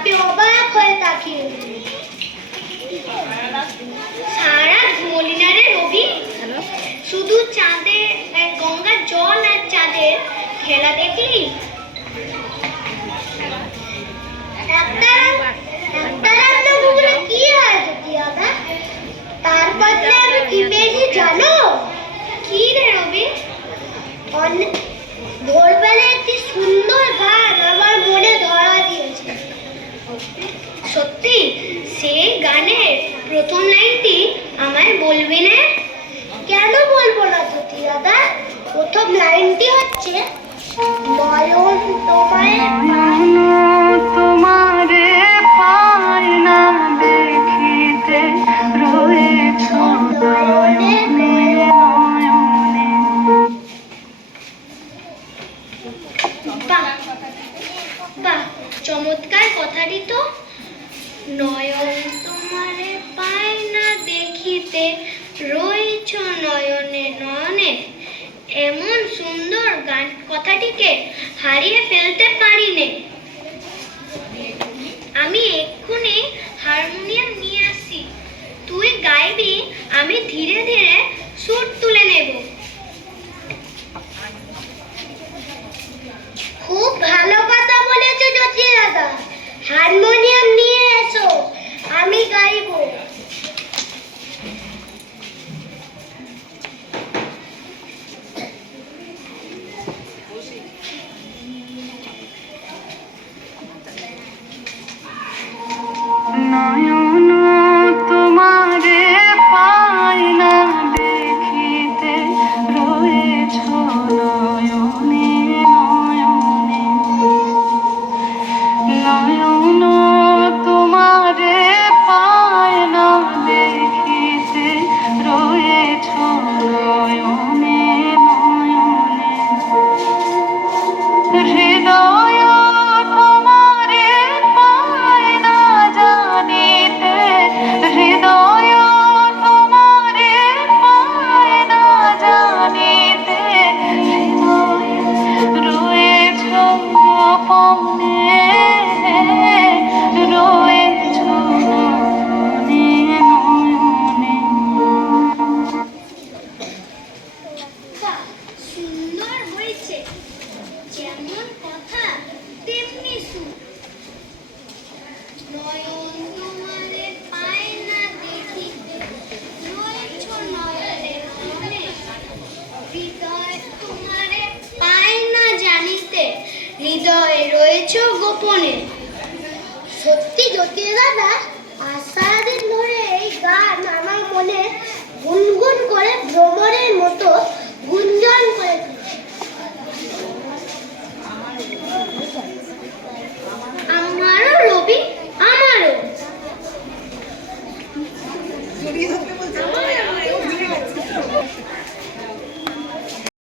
আমি অবাক হয়ে তাকিয়ে সারা মলিনারে রবি শুধু চাঁদে গঙ্গার জল আর চাঁদের খেলা দেখলি? কি হয় দাদা? তার বদলে আমি কি পেয়েছি জানো? কি রে রবি? ভোরবেলা একটি সুন্দর গান আমার মনে ধরা দিয়েছে। সত্যি? সেই গানের প্রথম লাইনটি আমায় বলবি না? কেন বলবো না জ্যোতি দাদা? প্রথম লাইনটি হচ্ছে, নয়ন তোমারে পায় না দেখিতে রয়েছ নয়নে নয়নে। বাহ, চমৎকার কথাটি তো। নয়ন তোমারে পায় না দেখিতে রয়েছ নয়নে নয়নে, এমন সুন্দর গান কথাটিকে হারিয়ে ফেলতে পারি নে। আমি এক্ষুনি হারমোনিয়াম নিয়ে আসি, তুই গাইবি, আমি ধীরে ধীরে সুর তুলে নেব। খুব ভালো কথা বলেছো জ্যোতি দাদা, হারমোনিয়াম নিয়ে এসো, আমি গাইবো। নয়ন তোমারে পায় না দেখিতে রয়েছ নয়নে নয়নে। নয়ন তোমারে পায় না দেখিতে রয়েছ নয়নে নয়নে। হৃদয় তোমারে পায় না জানিতে, হৃদয় তোমারে পায় না জানিতে, হৃদয় রয়েছ গোপনে রয়েছ নয়নে নয়নে। সুন্দর হয়েছে, যেমন কথা তেমনি সুর। নয়ন তোমারে পায় না দেখিতে রয়েছ নয়নে নয়নে, হৃদয় তোমারে পায় না জানিতে, হৃদয়ে রয়েছ গোপনে। সত্যি জ্যোতি দাদা, আজ সারাদিন ধরে এই গান আমার মনে গুনগুন করে ভ্রমরের মতো গুঞ্জন করে তুলছে। আমারও রবি, আমারও।